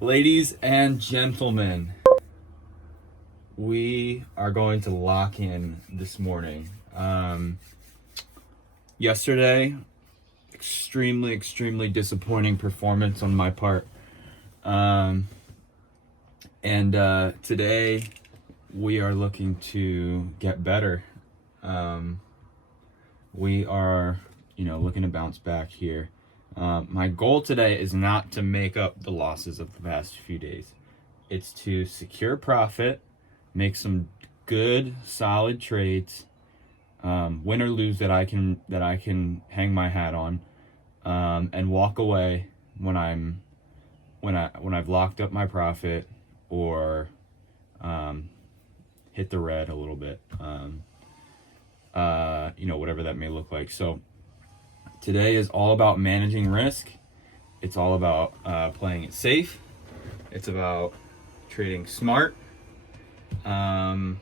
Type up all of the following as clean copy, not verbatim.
Ladies and gentlemen, we are going to lock in this morning. Yesterday, extremely disappointing performance on my part. And today, we are looking to get better. We are, looking to bounce back here. My goal today is not to make up the losses of the past few days. It's to secure profit, make some good, solid trades, win or lose that I can hang my hat on, and walk away when I've locked up my profit or hit the red a little bit. Whatever that may look like. So today is all about managing risk. It's all about playing it safe. It's about trading smart, and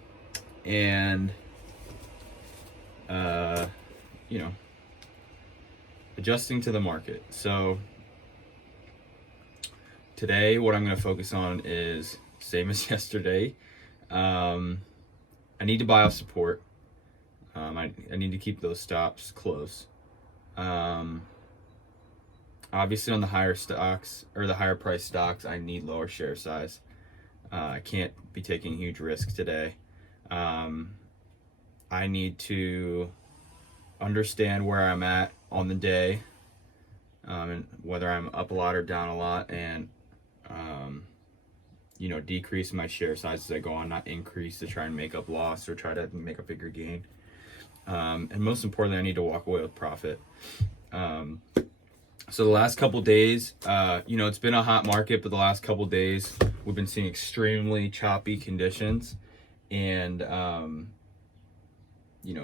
adjusting to the market. So today, what I'm going to focus on is same as yesterday. I need to buy off support. I need to keep those stops close. Obviously on the higher stocks or the higher price stocks, I need lower share size. I can't be taking huge risks today. I need to understand where I'm at on the day, and whether I'm up a lot or down a lot, and decrease my share size as I go on, not increase to try and make up loss or try to make a bigger gain. And most importantly, I need to walk away with profit. So the last couple days, it's been a hot market, but the last couple days we've been seeing extremely choppy conditions, and at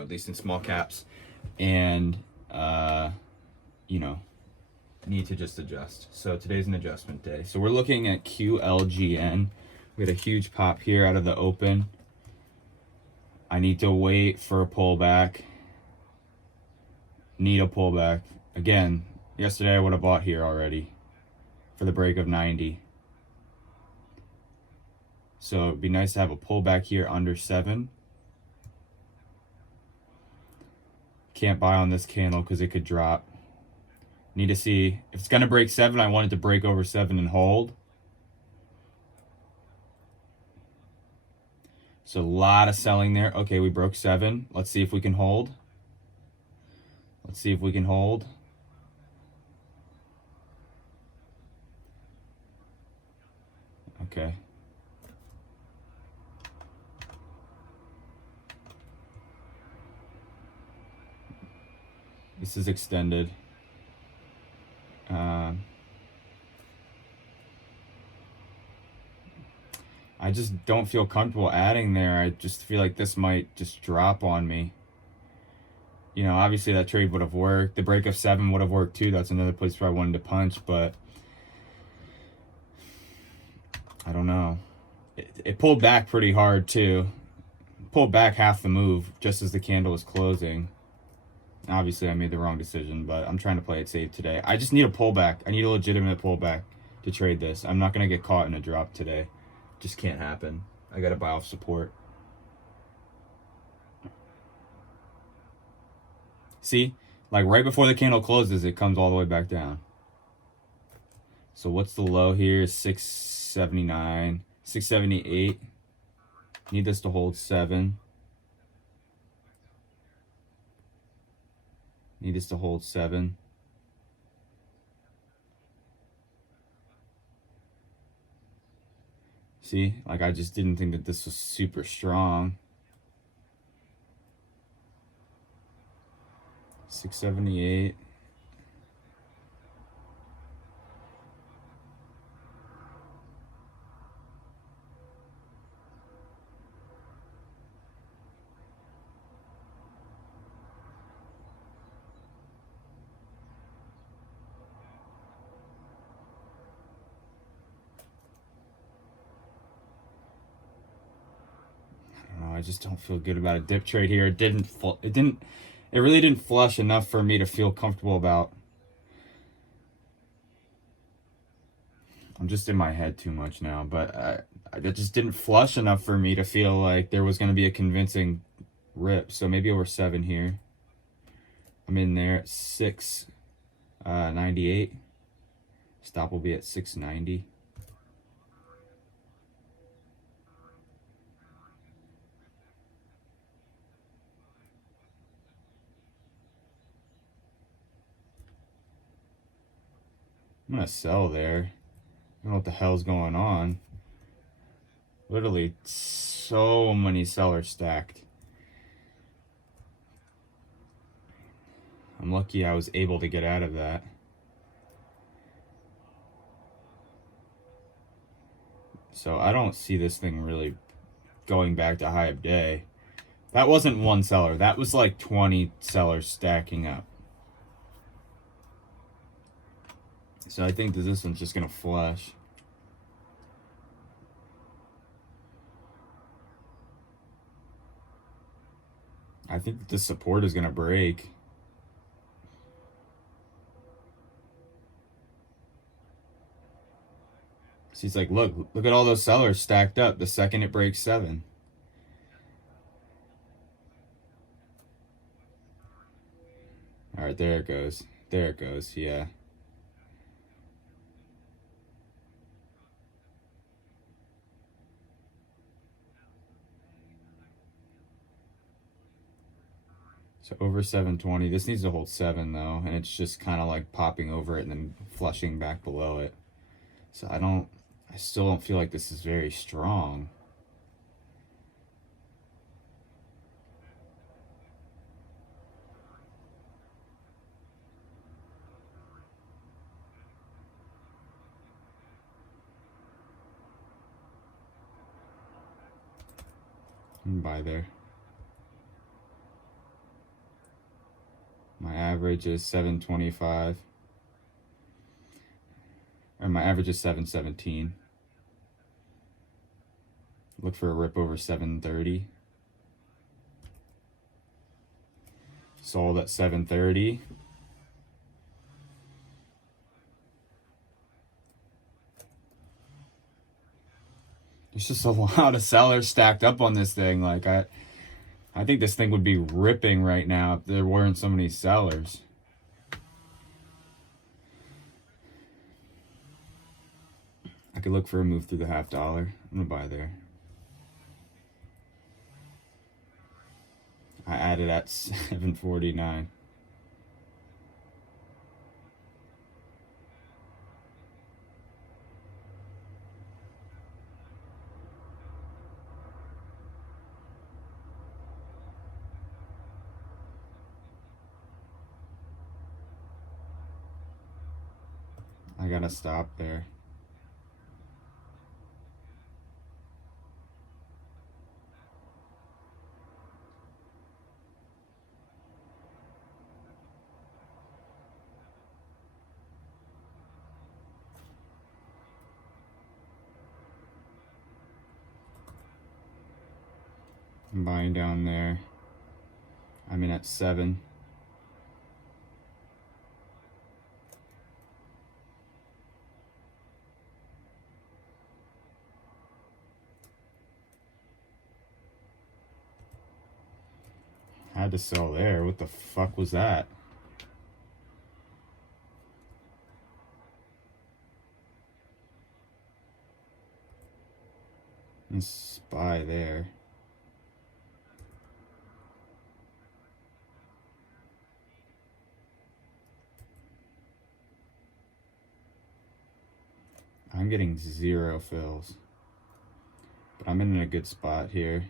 least in small caps, and need to just adjust. So today's an adjustment day. So we're looking at QLGN. We had a huge pop here out of the open. I need to wait for a pullback. Need a pullback. Again, yesterday I would have bought here already for the break of 90. So it'd be nice to have a pullback here under 7. Can't buy on this candle because it could drop. Need to see if it's going to break 7. I want it to break over 7 and hold. So a lot of selling there. Okay, we broke 7. Let's see if we can hold. Okay. This is extended. I just don't feel comfortable adding there. I just feel like this might just drop on me. Obviously that trade would have worked. The break of 7 would have worked too. That's another place where I wanted to punch, but I don't know. It pulled back pretty hard too. Pulled back half the move just as the candle was closing. Obviously I made the wrong decision, but I'm trying to play it safe today. I just need a pullback. I need a legitimate pullback to trade this. I'm not going to get caught in a drop today. Just can't happen. I got to buy off support. See, like right before the candle closes, it comes all the way back down. So what's the low here? 679, 678. Need this to hold 7. Need this to hold 7. See, like I just didn't think that this was super strong. 678. I just don't feel good about a dip trade here. It really didn't flush enough for me to feel comfortable about. I'm just in my head too much now, but it just didn't flush enough for me to feel like there was going to be a convincing rip. So maybe over 7 here. I'm in there at 698. Stop will be at 690. I'm gonna sell there. I don't know what the hell's going on. Literally so many sellers stacked. I'm lucky I was able to get out of that. So I don't see this thing really going back to high of day. That wasn't one seller. That was like 20 sellers stacking up. So I think that this one's just gonna flush. I think that this support is gonna break. So he's like, look at all those sellers stacked up the second it breaks 7. All right, there it goes. There it goes, yeah. So over 720. This needs to hold 7 though, and it's just kind of like popping over it and then flushing back below it. So I still don't feel like this is very strong. Buy there. My average is 725. Or my average is 717. Look for a rip over 730. Sold at 730. There's just a lot of sellers stacked up on this thing. Like I think this thing would be ripping right now if there weren't so many sellers. I could look for a move through the $0.50. I'm gonna buy there. I added at 749. I gotta stop there. I'm buying down there. I'm in at 7. I had to sell there. What the fuck was that? Let's buy there. I'm getting 0 fills. But I'm in a good spot here.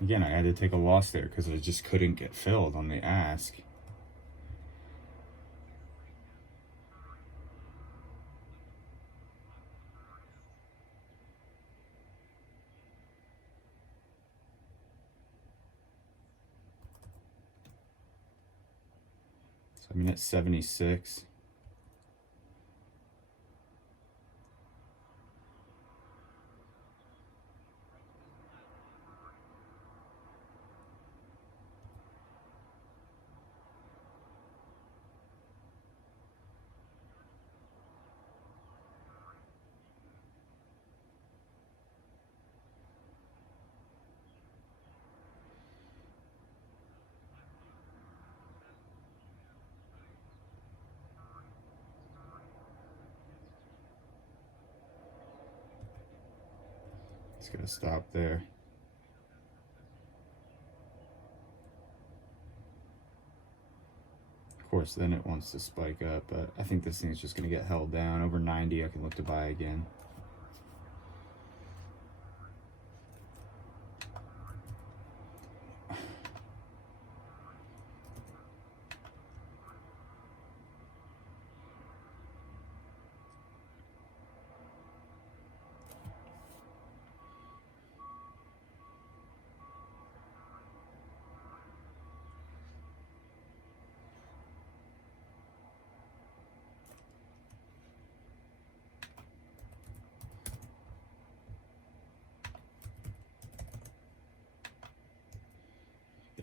Again, I had to take a loss there because I just couldn't get filled on the ask. So I'm at 76. It's gonna stop there. Of course, then it wants to spike up, but I think this thing's just gonna get held down. Over 90, I can look to buy again.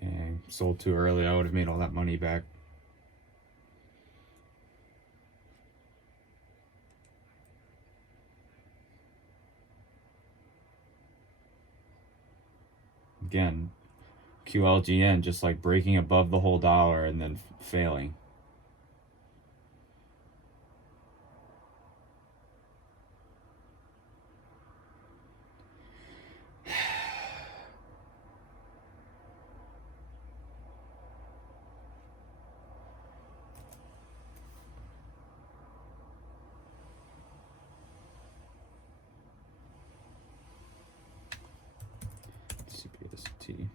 Dang, sold too early. I would have made all that money back. Again, QLGN just like breaking above the whole dollar and then failing. CPST.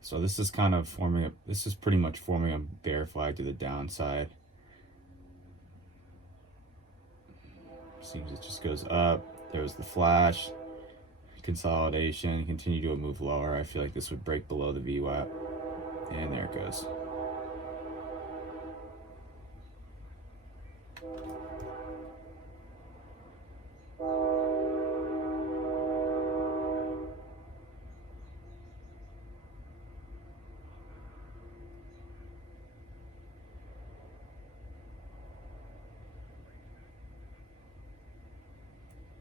So this is kind of forming a, this is pretty much forming a bear flag to the downside. Seems it just goes up. There's the flash, consolidation, continue to move lower. I feel like this would break below the VWAP. And there it goes.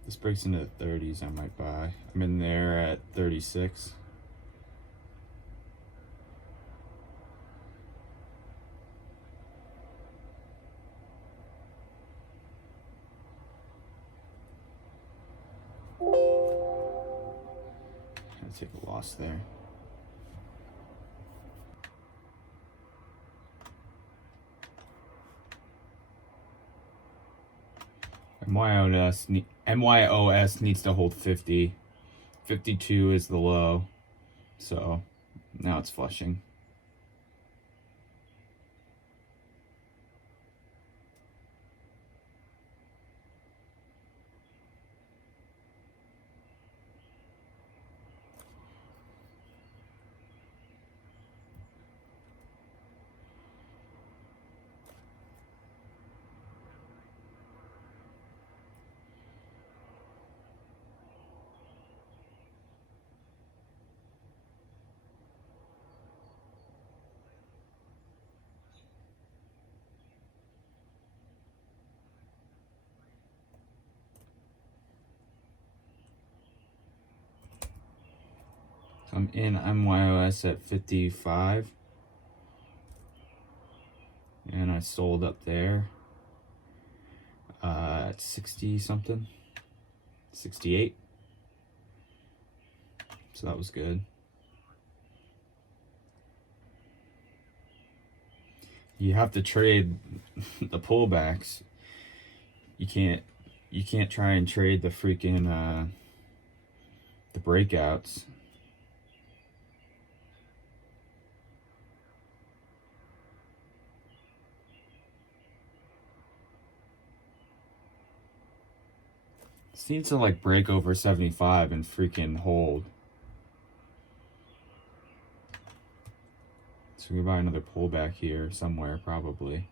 This breaks into the 30s, I might buy. I'm in there at 36. Gonna take a loss there. MYOS needs to hold 50. 52 is the low. So now it's flushing. I'm in MYOS at 55. And I sold up there at 60 something. 68. So that was good. You have to trade the pullbacks. You can't you can't try and trade the freaking the breakouts. This needs to like break over 75 and freaking hold. So we buy another pullback here somewhere probably.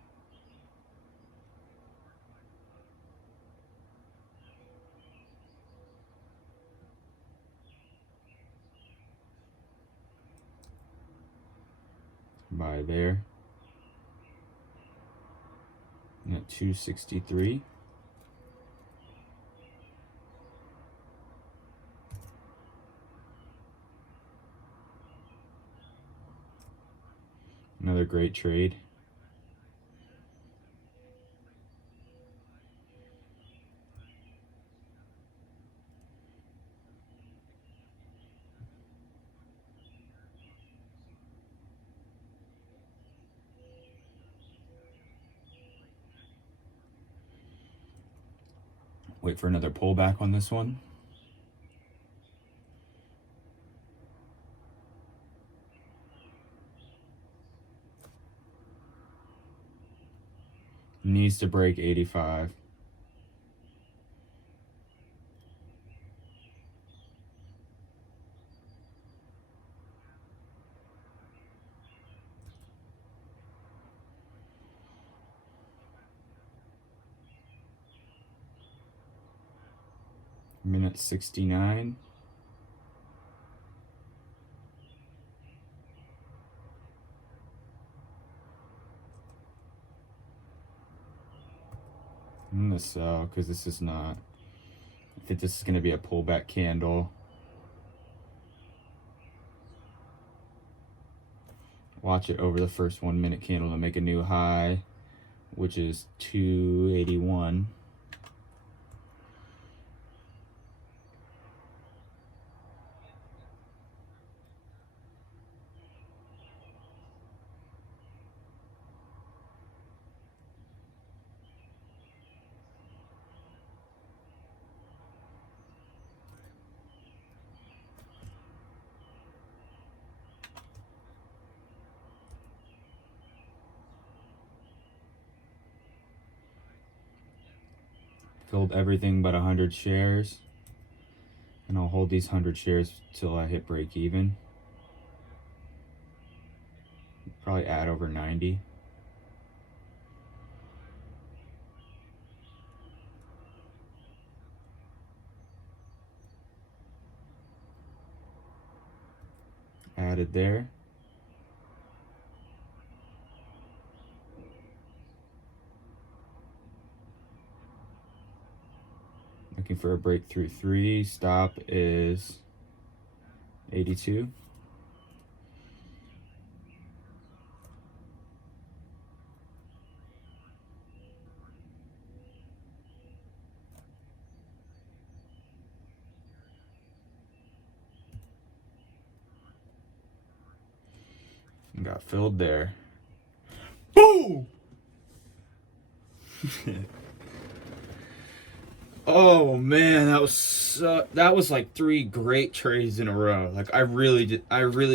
Buy there. And at 263. Another great trade. Wait for another pullback on this one. Needs to break 85. Minute 69. I'm gonna sell because this is not. I think this is gonna be a pullback candle. Watch it over the first 1 minute candle to make a new high, which is 281. Filled everything but 100 shares. And I'll hold these 100 shares till I hit break even. Probably add over 90. Added there. Looking for a breakthrough 3. Stop is 82. And got filled there. Boom! Oh man, that was like 3 great trades in a row. Like I really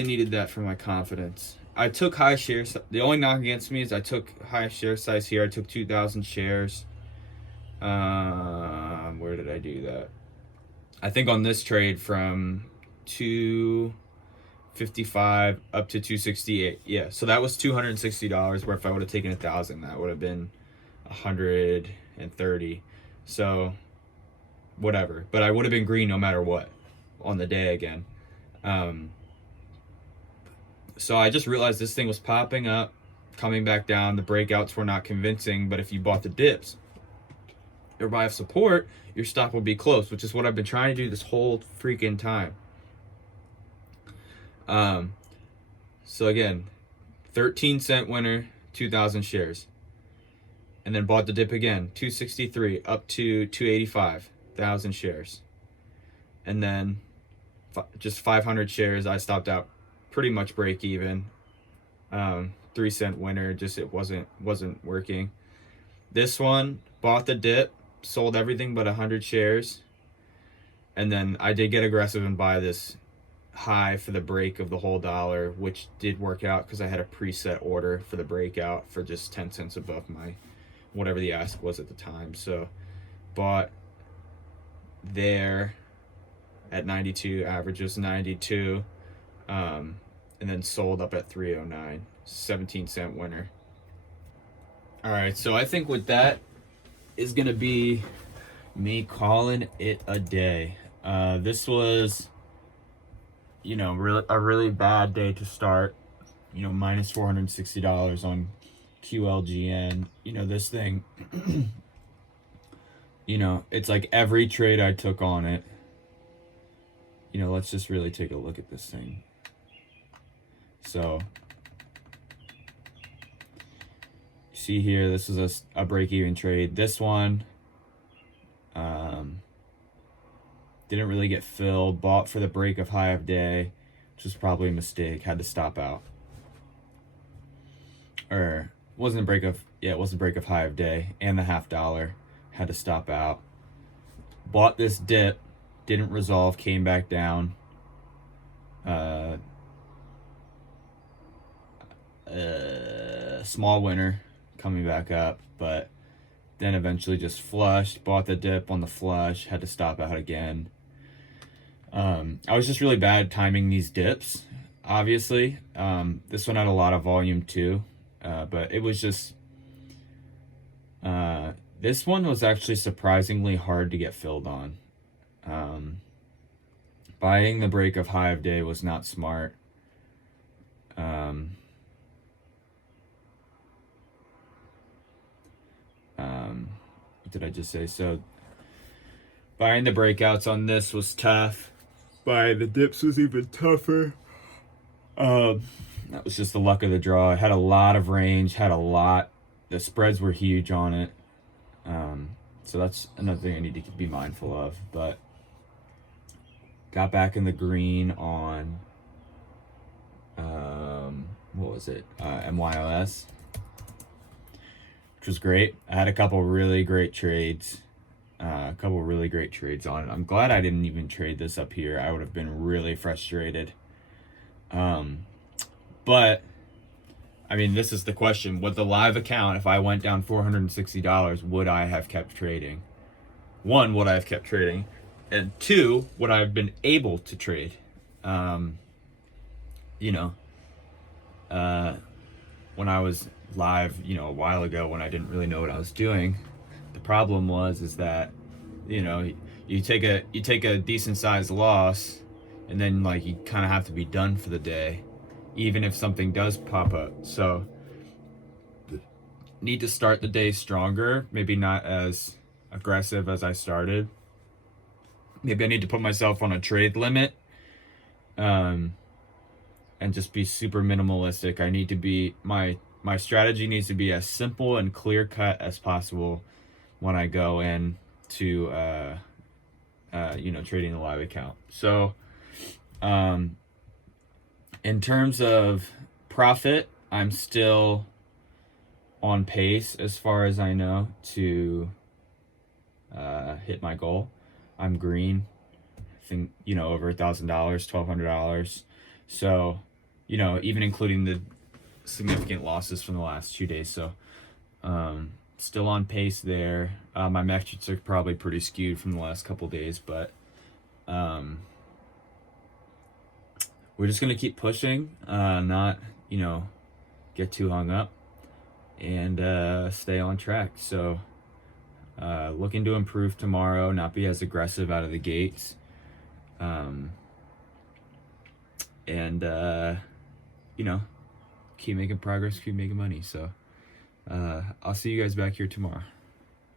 needed that for my confidence. I took high shares. The only knock against me is I took high share size here. I took 2,000 shares. Where did I do that? I think on this trade from 255 up to 268. Yeah, so that was $260. Where if I would have taken 1,000, that would have been 130. So whatever, but I would have been green no matter what on the day again. So I just realized this thing was popping up, coming back down. The breakouts were not convincing, but if you bought the dips or buy a support, your stop will be close, which is what I've been trying to do this whole freaking time. So again, 13-cent winner, 2,000 shares. And then bought the dip again, 263 up to 285,000 shares. And then just 500 shares, I stopped out pretty much break even. 3-cent winner, just it wasn't working. This one, bought the dip, sold everything but 100 shares. And then I did get aggressive and buy this high for the break of the whole dollar, which did work out because I had a preset order for the breakout for just 10 cents above my whatever the ask was at the time. So bought there at 92, average was 92, and then sold up at 309, 17-cent winner. All right, so I think with that is gonna be me calling it a day. This was, a really bad day to start. Minus $460 on QLGN. This thing, it's like every trade I took on it. Let's just really take a look at this thing. So, see here, this is a break-even trade. This one didn't really get filled. Bought for the break of high of day, which was probably a mistake. Had to stop out. Or wasn't a break of it was a break of high of day and the half dollar. Had to stop out. Bought this dip, didn't resolve, came back down. Small winner coming back up, but then eventually just flushed. Bought the dip on the flush, had to stop out again. I was just really bad timing these dips, obviously. This one had a lot of volume too, but it was just this one was actually surprisingly hard to get filled on. Buying the break of high of day was not smart. What did I just say? So buying the breakouts on this was tough. Buying the dips was even tougher. That was just the luck of the draw. It had a lot of range, the spreads were huge on it. So that's another thing I need to be mindful of. But got back in the green on what was it? MYOS, which was great. I had a couple really great trades. On it. I'm glad I didn't even trade this up here. I would have been really frustrated. But I mean, this is the question. With the live account, if I went down $460, would I have kept trading? One, would I have kept trading? And two, would I have been able to trade? When I was live, a while ago when I didn't really know what I was doing, the problem is that, you take a decent sized loss and then you kind of have to be done for the day, even if something does pop up. So need to start the day stronger, maybe not as aggressive as I started. Maybe I need to put myself on a trade limit, and just be super minimalistic. I need to be, my strategy needs to be as simple and clear cut as possible when I go in to trading the live account. So in terms of profit, I'm still on pace as far as I know to hit my goal. I'm green, I think, over $1,000, $1,200. So, even including the significant losses from the last 2 days. So, still on pace there. My metrics are probably pretty skewed from the last couple days, but we're just going to keep pushing, not, get too hung up, and stay on track. So, looking to improve tomorrow, not be as aggressive out of the gates, and keep making progress, keep making money. So I'll see you guys back here tomorrow.